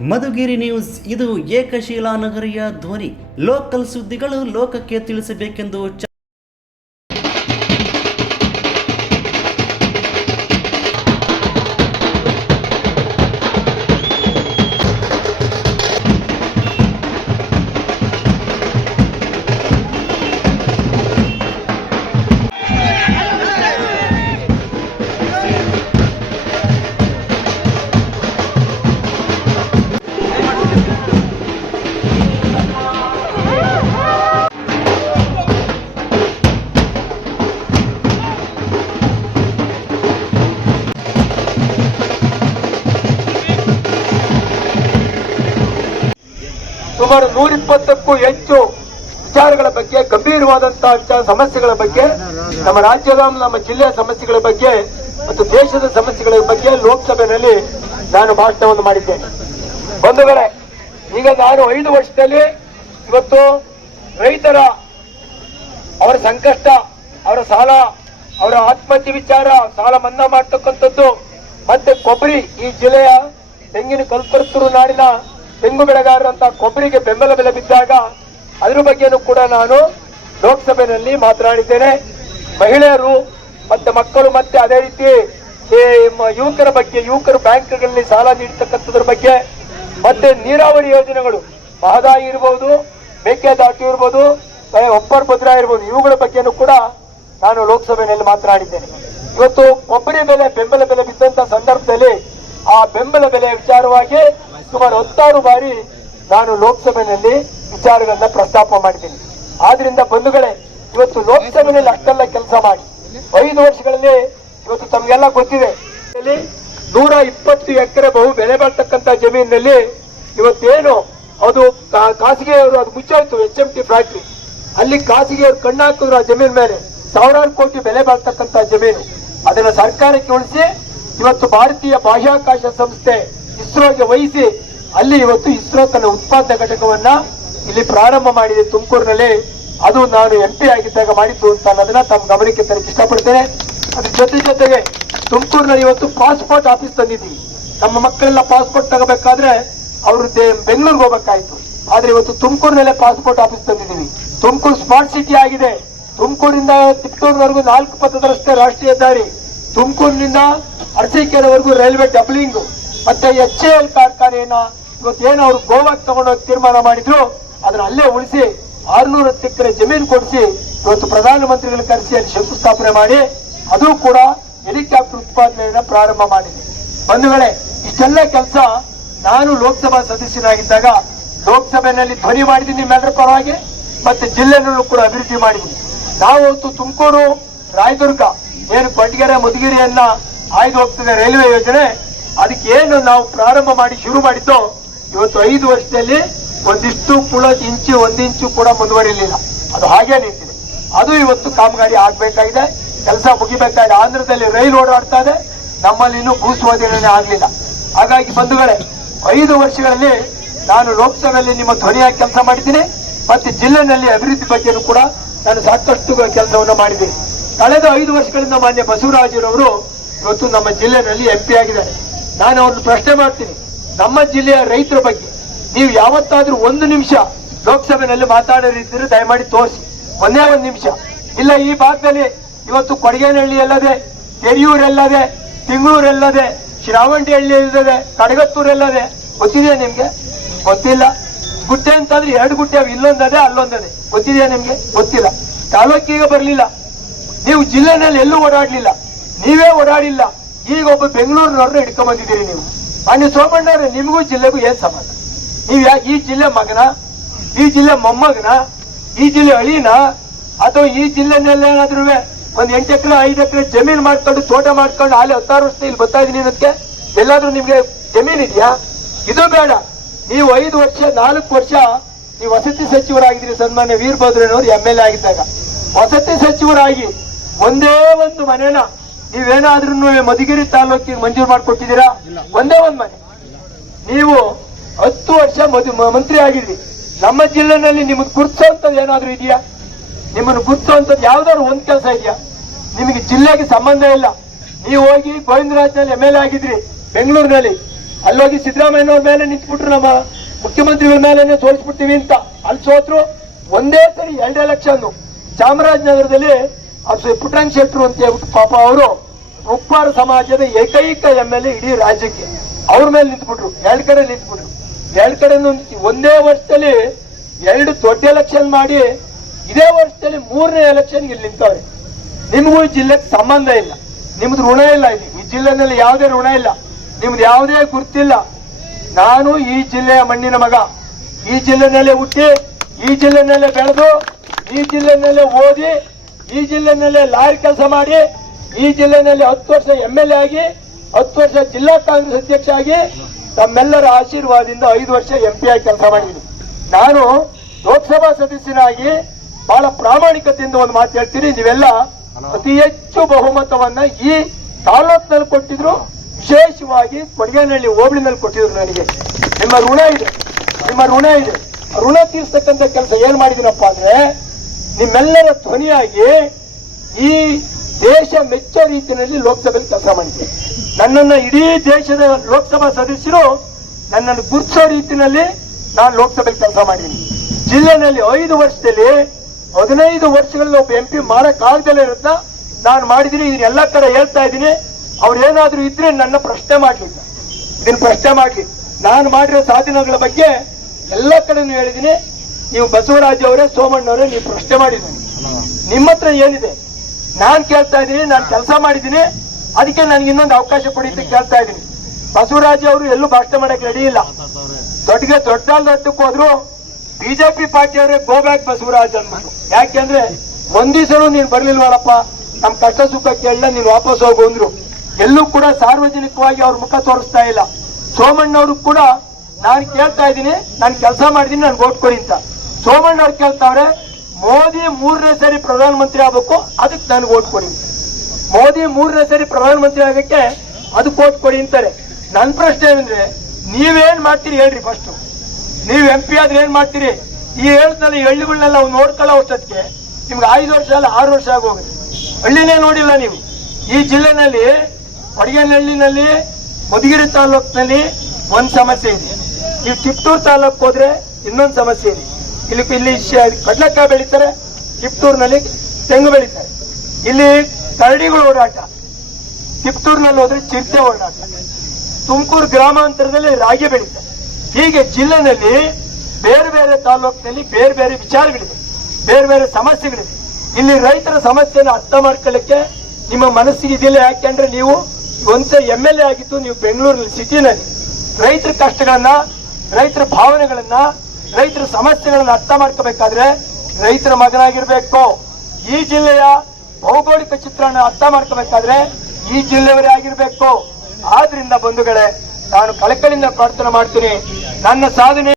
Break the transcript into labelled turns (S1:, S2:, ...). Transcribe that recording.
S1: Madhugiri news ಇದು ಏಕಶೀಲಾ ನಗರಿಯ ಧ್ವನಿ. Local ಸುದ್ದಿಗಳು ಲೋಕಕ್ಕೆ ತಿಳಿಸಬೇಕೆಂದು
S2: ಸುಮಾರು ನೂರಿಪ್ಪತ್ತಕ್ಕೂ ಹೆಚ್ಚು ವಿಚಾರಗಳ ಬಗ್ಗೆ, ಗಂಭೀರವಾದಂತಹ ವಿಚಾರ ಸಮಸ್ಯೆಗಳ ಬಗ್ಗೆ, ನಮ್ಮ ರಾಜ್ಯದ ನಮ್ಮ ಜಿಲ್ಲೆಯ ಸಮಸ್ಯೆಗಳ ಬಗ್ಗೆ ಮತ್ತು ದೇಶದ ಸಮಸ್ಯೆಗಳ ಬಗ್ಗೆ ಲೋಕಸಭೆಯಲ್ಲಿ ನಾನು ಭಾಷಣವನ್ನು ಮಾಡಿದ್ದೇನೆ. ಬಂಧುಗಳೇ, ಈಗ ನಾನು ಐದು ವರ್ಷದಲ್ಲಿ ಇವತ್ತು ರೈತರ ಅವರ ಸಂಕಷ್ಟ, ಅವರ ಸಾಲ, ಅವರ ಆತ್ಮಹತ್ಯೆ ವಿಚಾರ, ಸಾಲ ಮನ್ನಾ ಮಾಡ್ತಕ್ಕಂಥದ್ದು, ಮತ್ತೆ ಕೊಬ್ಬರಿ ಈ ಜಿಲ್ಲೆಯ ತೆಂಗಿನ ಕಲ್ಪರ್ತೂರು ನಾಡಿನ ತೆಂಗು ಬೆಳೆಗಾರರಂತ ಕೊಬ್ಬರಿಗೆ ಬೆಂಬಲ ಬೆಲೆ ಬಿದ್ದಾಗ ಅದ್ರ ಬಗ್ಗೆನೂ ಕೂಡ ನಾನು ಲೋಕಸಭೆಯಲ್ಲಿ ಮಾತನಾಡಿದ್ದೇನೆ. ಮಹಿಳೆಯರು ಮತ್ತೆ ಮಕ್ಕಳು ಮತ್ತೆ ಅದೇ ರೀತಿ ಯುವಕರ ಬಗ್ಗೆ, ಯುವಕರು ಬ್ಯಾಂಕ್ಗಳಲ್ಲಿ ಸಾಲ ನೀಡತಕ್ಕಂಥದ್ರ ಬಗ್ಗೆ ಮತ್ತೆ ನೀರಾವರಿ ಯೋಜನೆಗಳು ಮಹದಾಯಿ ಇರಬಹುದು ಮೇಕೆದಾಟು ಇರ್ಬೋದು ಒಪ್ಪರ್ ಭದ್ರಾ ಇರ್ಬೋದು ಇವುಗಳ ಬಗ್ಗೆನೂ ಕೂಡ ನಾನು ಲೋಕಸಭೆಯಲ್ಲಿ ಮಾತನಾಡಿದ್ದೇನೆ. ಇವತ್ತು ಕೊಬ್ಬರಿ ಬೆಲೆ ಬೆಂಬಲ ಬೆಲೆ ಬಿದ್ದಂತ ಸಂದರ್ಭದಲ್ಲಿ ಆ ಬೆಂಬಲ ಬೆಲೆ ವಿಚಾರವಾಗಿ ಸುಮಾರು ಹತ್ತಾರು ಬಾರಿ ನಾನು ಲೋಕಸಭೆಯಲ್ಲಿ ವಿಚಾರಗಳನ್ನ ಪ್ರಸ್ತಾಪ ಮಾಡಿದ್ದೀನಿ. ಆದ್ರಿಂದ ಬಂಧುಗಳೇ, ಇವತ್ತು ಲೋಕಸಭೆಯಲ್ಲಿ ಅಷ್ಟೆಲ್ಲ ಕೆಲಸ ಮಾಡಿ. ಐದು ವರ್ಷಗಳಲ್ಲಿ ಇವತ್ತು ತಮಗೆಲ್ಲ ಗೊತ್ತಿದೆ. ನೂರ ಇಪ್ಪತ್ತು ಎಕರೆ ಬಹು ಬೆಲೆ ಬಾಳ್ತಕ್ಕಂತ ಜಮೀನಿನಲ್ಲಿ ಇವತ್ತೇನು ಅದು ಖಾಸಗಿಯವರು ಅದು ಮುಚ್ಚಾಯ್ತು ಎಚ್ ಎಂ ಟಿ ಫ್ಯಾಕ್ಟ್ರಿ ಅಲ್ಲಿ ಖಾಸಗಿಯವರು ಕಣ್ಣು ಹಾಕಿದ್ರು ಆ ಜಮೀನ್ ಮೇಲೆ. ಸಾವಿರಾರು ಕೋಟಿ ಬೆಲೆ ಬಾಳ್ತಕ್ಕಂತ ಜಮೀನು. ಅದನ್ನ ಸರ್ಕಾರಕ್ಕೆ ಉಳಿಸಿ, ಇವತ್ತು ಭಾರತೀಯ ಬಾಹ್ಯಾಕಾಶ ಸಂಸ್ಥೆ ಇಸ್ರೋಗೆ ವಹಿಸಿ ಅಲ್ಲಿ ಇವತ್ತು ಇಸ್ರೋ ತನ್ನ ಉತ್ಪಾದನಾ ಘಟಕವನ್ನ ಇಲ್ಲಿ ಪ್ರಾರಂಭ ಮಾಡಿದೆ ತುಮಕೂರಿನಲ್ಲಿ. ಅದು ನಾನು ಎಂ ಪಿ ಆಗಿದ್ದಾಗ ಮಾಡಿದ್ದು ಅಂತ ಅನ್ನೋದನ್ನ ತಮ್ಮ ಗಮನಕ್ಕೆ ತರಕ್ಕೆ ಇಷ್ಟಪಡ್ತೇನೆ. ಅದ್ರ ಜೊತೆ ಜೊತೆಗೆ ತುಮಕೂರಿನಲ್ಲಿ ಇವತ್ತು ಪಾಸ್ಪೋರ್ಟ್ ಆಫೀಸ್ ತಂದಿದ್ದೀವಿ. ನಮ್ಮ ಮಕ್ಕಳೆಲ್ಲ ಪಾಸ್ಪೋರ್ಟ್ ತಗೋಬೇಕಾದ್ರೆ ಅವರು ಬೆಂಗಳೂರಿಗೆ ಹೋಗ್ಬೇಕಾಯ್ತು. ಆದ್ರೆ ಇವತ್ತು ತುಮಕೂರಿನಲ್ಲೇ ಪಾಸ್ಪೋರ್ಟ್ ಆಫೀಸ್ ತಂದಿದ್ದೀವಿ. ತುಮಕೂರು ಸ್ಮಾರ್ಟ್ ಸಿಟಿ ಆಗಿದೆ. ತುಮಕೂರಿನಿಂದ ತಿಪ್ಪೂರ್ವರೆಗೂ ನಾಲ್ಕು ಪಥದ ರಸ್ತೆ ರಾಷ್ಟ್ರೀಯ ದಾರಿ. ತುಮಕೂರಿನಿಂದ ಅರಸೀಕೆರೆವರೆಗೂ ರೈಲ್ವೆ ಡಬ್ಲಿಂಗ್. ಮತ್ತೆ ಎಚ್ ಎಲ್ ಕಾರ್ಖಾನೆಯನ್ನ ಇವತ್ತೇನು ಅವರು ಗೋವಾಕ್ ತಗೊಂಡೋಗಿ ತೀರ್ಮಾನ ಮಾಡಿದ್ರು, ಅದನ್ನ ಅಲ್ಲೇ ಉಳಿಸಿ ಆರ್ನೂರ ಎಕರೆ ಜಮೀನು ಕೊಡಿಸಿ ಇವತ್ತು ಪ್ರಧಾನಮಂತ್ರಿಗಳ ಕರೆಸಿ ಅಲ್ಲಿ ಶಂಕುಸ್ಥಾಪನೆ ಮಾಡಿ, ಅದು ಕೂಡ ಹೆಲಿಕಾಪ್ಟರ್ ಉತ್ಪಾದನೆಯನ್ನ ಪ್ರಾರಂಭ ಮಾಡಿದೆ. ಬಂಧುಗಳೇ, ಇಷ್ಟೆಲ್ಲ ಕೆಲಸ ನಾನು ಲೋಕಸಭಾ ಸದಸ್ಯನಾಗಿದ್ದಾಗ ಲೋಕಸಭೆಯಲ್ಲಿ ಧ್ವನಿ ಮಾಡಿದ್ದೀನಿ ನಿಮ್ಮೆಲ್ಲರ ಪರವಾಗಿ, ಮತ್ತೆ ಜಿಲ್ಲೆನಲ್ಲೂ ಕೂಡ ಅಭಿವೃದ್ಧಿ ಮಾಡಿದ್ದೀನಿ. ನಾವು ಇವತ್ತು ತುಮಕೂರು, ರಾಯದುರ್ಗ, ಏನು ಕೊಟ್ಟಿಗೆರೆ ಮಧುಗಿರಿಯನ್ನ ಆಯ್ದು ಹೋಗ್ತದೆ ರೈಲ್ವೆ ಯೋಜನೆ ಅದಕ್ಕೆ ಏನು ನಾವು ಪ್ರಾರಂಭ ಮಾಡಿ ಶುರು ಮಾಡಿದ್ದು ಇವತ್ತು ಐದು ವರ್ಷದಲ್ಲಿ ಒಂದಿಷ್ಟು ಕೂಡ ಇಂಚು, ಒಂದಿಂಚು ಕೂಡ ಮುಂದುವರಿಲಿಲ್ಲ. ಅದು ಹಾಗೆ ನಿಂತಿದೆ. ಅದು ಇವತ್ತು ಕಾಮಗಾರಿ ಆಗ್ಬೇಕಾಗಿದೆ. ಕೆಲಸ ಮುಗಿಬೇಕಾಗಿದೆ. ಆಂಧ್ರದಲ್ಲಿ ರೈಲು ಓಡಾಡ್ತಾ ಇದೆ. ನಮ್ಮಲ್ಲಿ ಇನ್ನೂ ಭೂಸ್ವಾಧೀನನೇ ಆಗ್ಲಿಲ್ಲ. ಹಾಗಾಗಿ ಬಂಧುಗಳೇ, ಐದು ವರ್ಷಗಳಲ್ಲಿ ನಾನು ಲೋಕಸಭೆಯಲ್ಲಿ ನಿಮ್ಮ ಧ್ವನಿಯಾಗಿ ಕೆಲಸ ಮಾಡಿದ್ದೀನಿ. ಮತ್ತೆ ಜಿಲ್ಲೆನಲ್ಲಿ ಅಭಿವೃದ್ಧಿ ಬಗ್ಗೆನೂ ಕೂಡ ನಾನು ಸಾಕಷ್ಟು ಕೆಲಸವನ್ನು ಮಾಡಿದ್ದೀನಿ. ಕಳೆದ ಐದು ವರ್ಷಗಳಿಂದ ಮಾನ್ಯ ಬಸವರಾಜರವರು ಇವತ್ತು ನಮ್ಮ ಜಿಲ್ಲೆನಲ್ಲಿ ಎಂ ಪಿ ಆಗಿದ್ದಾರೆ. ನಾನು ಅವ್ರನ್ನ ಪ್ರಶ್ನೆ ಮಾಡ್ತೀನಿ. ನಮ್ಮ ಜಿಲ್ಲೆಯ ರೈತರ ಬಗ್ಗೆ ನೀವು ಯಾವತ್ತಾದ್ರೂ ಒಂದು ನಿಮಿಷ ಲೋಕಸಭೆಯಲ್ಲಿ ರೀತಿಯಲ್ಲಿ ದಯಮಾಡಿ ತೋರಿಸಿ. ಒಂದೇ ಒಂದು ನಿಮಿಷ. ಇಲ್ಲ, ಈ ಭಾಗದಲ್ಲಿ ಇವತ್ತು ಕೊಡಗೇನಹಳ್ಳಿ ಅಲ್ಲದೆ ತೆರಿಯೂರೆಲ್ಲದೆ ತಿಂಗಳೂರೆಲ್ಲದೆ ಶ್ರಾವಂಟಿಹಳ್ಳಿ ಎಲ್ಲದೆ ಕಡಗತ್ತೂರೆಲ್ಲದೆ ಗೊತ್ತಿದೆಯಾ ನಿಮ್ಗೆ? ಗೊತ್ತಿಲ್ಲ. ಗುಟ್ಟೆ ಅಂತಂದ್ರೆ ಎರಡು ಗುಟ್ಟೆ ಇಲ್ಲೊಂದದೆ, ಅಲ್ಲೊಂದದೆ. ಗೊತ್ತಿದೆಯಾ ನಿಮ್ಗೆ? ಗೊತ್ತಿಲ್ಲ. ತಾಲೂಕಿಗೆ ಬರಲಿಲ್ಲ. ನೀವು ಜಿಲ್ಲೆನಲ್ಲಿ ಎಲ್ಲೂ ಓಡಾಡ್ಲಿಲ್ಲ. ನೀವೇ ಓಡಾಡಿಲ್ಲ. ಈಗ ಒಬ್ಬ ಬೆಂಗಳೂರಿನವ್ರನ್ನ ಹಿಡ್ಕೊಂಡ್ ಬಂದಿದ್ದೀರಿ ನೀವು. ಮಾನ್ಯ ಸೋಮಣ್ಣವ್ರೆ, ನಿಮಗೂ ಜಿಲ್ಲೆಗೂ ಏನ್ ಸಂಬಂಧ? ನೀವ್ ಯಾಕೆ ಈ ಜಿಲ್ಲೆ ಮಗನ, ಈ ಜಿಲ್ಲೆ ಮೊಮ್ಮಗನ, ಈ ಜಿಲ್ಲೆ ಅಳಿನ, ಅಥವಾ ಈ ಜಿಲ್ಲೆನಲ್ಲೇನಾದ್ರೂ ಒಂದ್ ಎಂಟು ಎಕರೆ, ಐದು ಎಕರೆ ಜಮೀನು ಮಾಡ್ಕೊಂಡು, ತೋಟ ಮಾಡ್ಕೊಂಡು ಅಲ್ಲಿ ಹತ್ತಾರು ವರ್ಷ ಇಲ್ಲಿ ಬರ್ತಾ ಇದೀನಿ ಅನ್ನೋದಕ್ಕೆ ಎಲ್ಲಾದ್ರೂ ನಿಮ್ಗೆ ಜಮೀನ್ ಇದೆಯಾ? ಇದು ಬೇಡ. ನೀವು ಐದು ವರ್ಷ, ನಾಲ್ಕು ವರ್ಷ ನೀವು ವಸತಿ ಸಚಿವರಾಗಿದ್ದೀರಿ ಸನ್ಮಾನ್ಯ ವೀರಭದ್ರನವರು ಎಂ ಎಲ್ ಎ ಆಗಿದ್ದಾಗ. ವಸತಿ ಸಚಿವರಾಗಿ ಒಂದೇ ಒಂದು ಮನೆನ ನೀವೇನಾದ್ರೂ ಮಧುಗಿರಿ ತಾಲೂಕಿಗೆ ಮಂಜೂರು ಮಾಡಿಕೊಟ್ಟಿದ್ದೀರಾ? ಒಂದೇ ಒಂದು ಮನೆ. ನೀವು ಹತ್ತು ವರ್ಷ ಮಧು ಮಂತ್ರಿ ಆಗಿದ್ರಿ ನಮ್ಮ ಜಿಲ್ಲೆನಲ್ಲಿ ನಿಮಗೆ ಗುರ್ತಿಸೋಂಥದ್ದು ಏನಾದ್ರೂ ಇದೆಯಾ? ನಿಮ್ಮನ್ನು ಗುರ್ತಿಸೋಂಥದ್ದು ಯಾವ್ದಾದ್ರು ಒಂದ್ ಕೆಲಸ ಇದೆಯಾ? ನಿಮಗೆ ಜಿಲ್ಲೆಗೆ ಸಂಬಂಧ ಇಲ್ಲ. ನೀವು ಹೋಗಿ ಗೋವಿಂದರಾಜ್ನಲ್ಲಿ ಎಂ ಎಲ್ ಎ ಆಗಿದ್ರಿ ಬೆಂಗಳೂರಿನಲ್ಲಿ. ಅಲ್ಲೋಗಿ ಸಿದ್ದರಾಮಯ್ಯನವ್ರ ಮೇಲೆ ನಿಂತ್ಬಿಟ್ರು ನಮ್ಮ ಮುಖ್ಯಮಂತ್ರಿಗಳ ಮೇಲೆ ಸೋಲಿಸ್ಬಿಡ್ತೀವಿ ಅಂತ. ಅಲ್ಲಿ ಸೋತ್ರು ಒಂದೇ ಸರಿ ಎರಡು ಎಲೆಕ್ಷನ್ ಚಾಮರಾಜನಗರದಲ್ಲಿ ಅದು ಪುಟ್ಟರಂಗ್ ಶೆಟ್ರು ಅಂತ ಹೇಳ್ಬಿಟ್ಟು ಪಾಪ ಅವರು ಉಪ್ಪಾರ ಸಮಾಜದ ಏಕೈಕ ಎಂ ಎಲ್ ಎ ಇಡೀ ರಾಜ್ಯಕ್ಕೆ. ಅವ್ರ ಮೇಲೆ ನಿಂತ್ಬಿಟ್ರು. ಎರಡು ಕಡೆ ನಿಂತ್ಬಿಟ್ರು. ಎರಡು ಕಡೆ ಒಂದೇ ವರ್ಷದಲ್ಲಿ ಎರಡು ದೊಡ್ಡ ಎಲೆಕ್ಷನ್ ಮಾಡಿ, ಇದೇ ವರ್ಷದಲ್ಲಿ ಮೂರನೇ ಎಲೆಕ್ಷನ್ ಇಲ್ಲಿ ನಿಂತವ್ರೆ. ನಿಮಗೂ ಈ ಜಿಲ್ಲೆಗೆ ಸಂಬಂಧ ಇಲ್ಲ. ನಿಮ್ದು ಋಣ ಇಲ್ಲ ಇಲ್ಲಿ. ಈ ಜಿಲ್ಲೆನಲ್ಲಿ ಯಾವುದೇ ಋಣ ಇಲ್ಲ. ನಿಮ್ದು ಯಾವುದೇ ಗುರ್ತಿಲ್ಲ. ನಾನು ಈ ಜಿಲ್ಲೆಯ ಮಣ್ಣಿನ ಮಗ. ಈ ಜಿಲ್ಲೆನಲ್ಲೇ ಹುಟ್ಟಿ, ಈ ಜಿಲ್ಲೆನಲ್ಲೇ ಬೆಳೆದು, ಈ ಜಿಲ್ಲೆನಲ್ಲೇ ಓದಿ, ಈ ಜಿಲ್ಲೆನಲ್ಲೇ ಲಾರಿ ಕೆಲಸ ಮಾಡಿ ಈ ಜಿಲ್ಲೆನಲ್ಲಿ ಹತ್ತು ವರ್ಷ ಎಂ ಎಲ್ ಎ ಆಗಿ, ಹತ್ತು ವರ್ಷ ಜಿಲ್ಲಾ ಕಾಂಗ್ರೆಸ್ ಅಧ್ಯಕ್ಷ ಆಗಿ ತಮ್ಮೆಲ್ಲರ ಆಶೀರ್ವಾದದಿಂದ ಐದು ವರ್ಷ ಎಂ ಪಿ ಆಗಿ ಕೆಲಸ ಮಾಡಿದ್ದೀನಿ. ನಾನು ಲೋಕಸಭಾ ಸದಸ್ಯನಾಗಿ ಬಹಳ ಪ್ರಾಮಾಣಿಕತೆಯಿಂದ ಒಂದು ಮಾತು ಹೇಳ್ತೀನಿ. ನೀವೆಲ್ಲ ಅತಿ ಹೆಚ್ಚು ಬಹುಮತವನ್ನ ಈ ತಾಲೂಕಿನಲ್ಲಿ ಕೊಟ್ಟಿದ್ರು, ವಿಶೇಷವಾಗಿ ಕೊಡಗೇನಹಳ್ಳಿ, ಹೋಬಳಿನಲ್ಲಿ ಕೊಟ್ಟಿದ್ರು ನನಗೆ. ನಿಮ್ಮ ಋಣ ಇದೆ. ನಿಮ್ಮ ಋಣ ಇದೆ. ಋಣ ತೀರ್ಸ್ತಕ್ಕಂಥ ಕೆಲಸ ಏನ್ ಮಾಡಿದಿನಪ್ಪ ಅಂದ್ರೆ, ನಿಮ್ಮೆಲ್ಲರ ಧ್ವನಿಯಾಗಿ ಈ ದೇಶ ಮೆಚ್ಚ ರೀತಿಯಲ್ಲಿ ಲೋಕಸಭೆಯಲ್ಲಿ ಕೆಲಸ ಮಾಡಿದ್ದೆ ನನ್ನನ್ನ ಇಡೀ ದೇಶದ ಲೋಕಸಭಾ ಸದಸ್ಯರು ನನ್ನನ್ನು ಗುರುತಿಸೋ ರೀತಿಯಲ್ಲಿ ನಾನು ಲೋಕಸಭೆಯಲ್ಲಿ ಕೆಲಸ ಮಾಡಿದ್ದೀನಿ. ಜಿಲ್ಲೆನಲ್ಲಿ ಐದು ವರ್ಷದಲ್ಲಿ, ಹದಿನೈದು ವರ್ಷಗಳಲ್ಲಿ ಒಬ್ಬ ಎಂ ಪಿ ಮಾಡಕ್ ಆಗದಲ್ಲೇ ಇರುತ್ತ ನಾನು ಮಾಡಿದ್ದೀನಿ, ಇದನ್ನ ಎಲ್ಲ ಕಡೆ ಹೇಳ್ತಾ ಇದ್ದೀನಿ. ಅವ್ರು ಏನಾದರೂ ಇದ್ರೆ ನನ್ನ ಪ್ರಶ್ನೆ ಮಾಡಲಿಲ್ಲ ಇದನ್ನ ಪ್ರಶ್ನೆ ಮಾಡಲಿ. ನಾನು ಮಾಡಿರೋ ಸಾಧನೆಗಳ ಬಗ್ಗೆ ಎಲ್ಲ ಕಡೆನೂ ಹೇಳಿದ್ದೀನಿ. ನೀವು ಬಸವರಾಜ್ ಅವರೇ, ಸೋಮಣ್ಣವರೇ, ನೀವು ಪ್ರಶ್ನೆ ಮಾಡಿದ್ದೀನಿ ನಿಮ್ಮ ಹತ್ರ ಏನಿದೆ? ನಾನ್ ಕೇಳ್ತಾ ಇದ್ದೀನಿ, ನಾನು ಕೆಲಸ ಮಾಡಿದ್ದೀನಿ. ಅದಕ್ಕೆ ನನಗೆ ಇನ್ನೊಂದು ಅವಕಾಶ ಕೊಡಿ ಅಂತ ಕೇಳ್ತಾ ಇದ್ದೀನಿ. ಬಸವರಾಜ್ ಅವರು ಎಲ್ಲೂ ಭಾಷಣ ಮಾಡಕ್ಕೆ ರೆಡಿ ಇಲ್ಲ. ದೊಡ್ಡಗೆ ದೊಡ್ಡ ದೊಡ್ಡಕ್ಕೆ ಹೋದ್ರು ಬಿಜೆಪಿ ಪಾರ್ಟಿಯವರೇ ಗೋ ಬ್ಯಾಕ್ ಬಸವರಾಜ್ ಅನ್ಬಿಟ್ಟು ಯಾಕೆಂದ್ರೆ ಒಂದಿಸಲು ನೀನ್ ಬರ್ಲಿಲ್ವಲ್ಲಪ್ಪ, ನಮ್ ಕಷ್ಟ ಸುಖ ಕೇಳಲ್ಲ ನೀನ್ ವಾಪಸ್ ಹೋಗು ಅಂದ್ರು. ಎಲ್ಲೂ ಕೂಡ ಸಾರ್ವಜನಿಕವಾಗಿ ಅವ್ರ ಮುಖ ತೋರಿಸ್ತಾ ಇಲ್ಲ. ಸೋಮಣ್ಣವ್ರು ಕೂಡ, ನಾನು ಕೇಳ್ತಾ ಇದ್ದೀನಿ, ನಾನು ಕೆಲಸ ಮಾಡಿದೀನಿ ನಾನು ಓಟ್ ಕೊಡಿ ಅಂತ. ಸೋಮಣ್ಣ ಅವ್ರು ಕೇಳ್ತಾವ್ರೆ ಮೋದಿ ಮೂರನೇ ಸರಿ ಪ್ರಧಾನಮಂತ್ರಿ ಆಗ್ಬೇಕು, ಅದಕ್ಕೆ ನನಗೆ ಓಟ್ ಕೊಡಿ. ಮೋದಿ ಮೂರನೇ ಸರಿ ಪ್ರಧಾನಮಂತ್ರಿ ಆಗಕ್ಕೆ ಅದಕ್ಕೆ ಓಟ್ ಕೊಡಿ ಅಂತಾರೆ. ನನ್ನ ಪ್ರಶ್ನೆ ಏನಂದ್ರೆ, ನೀವೇನ್ ಮಾಡ್ತೀರಿ ಹೇಳ್ರಿ ಫಸ್ಟ್ ನೀವ್ ಎಂ ಪಿ ಆದ್ರೆ ಏನ್ ಮಾಡ್ತೀರಿ? ಈ ಹೇಳ್ತಾರೆ ಹಳ್ಳಿಗಳನ್ನೆಲ್ಲ ಅವ್ನು ನೋಡ್ಕೊಳ್ಳೋ ಅಷ್ಟೊತ್ತಿಗೆ ನಿಮ್ಗೆ ಐದು ವರ್ಷ ಅಲ್ಲ, ಆರು ವರ್ಷ ಆಗೋಗುತ್ತೆ ಹಳ್ಳಿನೇ ನೋಡಿಲ್ಲ ನೀವು. ಈ ಜಿಲ್ಲೆನಲ್ಲಿ, ಹೊಡಗೇನಹಳ್ಳಿನಲ್ಲಿ ಮಧುಗಿರಿ ತಾಲೂಕಿನಲ್ಲಿ ಒಂದ್ ಸಮಸ್ಯೆ ಇದೆ. ಈ ಟಿಪ್ಟೂರ್ ತಾಲೂಕ್ ಹೋದ್ರೆ ಇನ್ನೊಂದು ಸಮಸ್ಯೆ ಇದೆ. ಇಲ್ಲಿ ಇಲ್ಲಿ ಕಡ್ಲಕ್ಕ ಬೆಳೀತಾರೆ ಕಿಪ್ತೂರ್ನಲ್ಲಿ ತೆಂಗು ಬೆಳೀತಾರೆ. ಇಲ್ಲಿ ಕರಡಿಗಳು ಓಡಾಟ. ಕಿಪ್ತೂರ್ನಲ್ಲಿ ಹೋದ್ರೆ ಚಿರತೆ ಓಡಾಟ. ತುಮಕೂರು ಗ್ರಾಮಾಂತರದಲ್ಲಿ ರಾಗಿ ಬೆಳೀತಾರೆ. ಹೀಗೆ ಜಿಲ್ಲೆನಲ್ಲಿ ಬೇರೆ ಬೇರೆ ತಾಲೂಕಿನಲ್ಲಿ ಬೇರೆ ಬೇರೆ ವಿಚಾರಗಳಿವೆ ಬೇರೆ ಬೇರೆ ಸಮಸ್ಯೆಗಳಿವೆ ಇಲ್ಲಿ ರೈತರ ಸಮಸ್ಯೆಯನ್ನು ಅರ್ಥ ಮಾಡ್ಕೊಳ್ಳಿಕ್ಕೆ ನಿಮ್ಮ ಮನಸ್ಸಿಗೆ ಇದಿಲ್ಲ. ಯಾಕೆಂದ್ರೆ ನೀವು ಒಂದ್ಸೆ ಎಂ ಎಲ್ ಎ ಆಗಿತ್ತು ನೀವು ಬೆಂಗಳೂರಿನಲ್ಲಿ, ಸಿಟಿನಲ್ಲಿ. ರೈತರ ಕಷ್ಟಗಳನ್ನ, ರೈತರ ಭಾವನೆಗಳನ್ನ ರೈತರ ಸಮಸ್ಯೆಗಳನ್ನ ಅರ್ಥ ಮಾಡ್ಕೋಬೇಕಾದ್ರೆ ರೈತರ ಮಗನಾಗಿರ್ಬೇಕು. ಈ ಜಿಲ್ಲೆಯ ಭೌಗೋಳಿಕ ಚಿತ್ರಣ ಅರ್ಥ ಮಾಡ್ಕೋಬೇಕಾದ್ರೆ ಈ ಜಿಲ್ಲೆಯವರೇ ಆಗಿರ್ಬೇಕು. ಆದ್ರಿಂದ ಬಂಧುಗಳೇ, ನಾನು ಕಳಕಳಿಯಿಂದ ಪ್ರಾರ್ಥನೆ ಮಾಡ್ತೀನಿ. ನನ್ನ ಸಾಧನೆ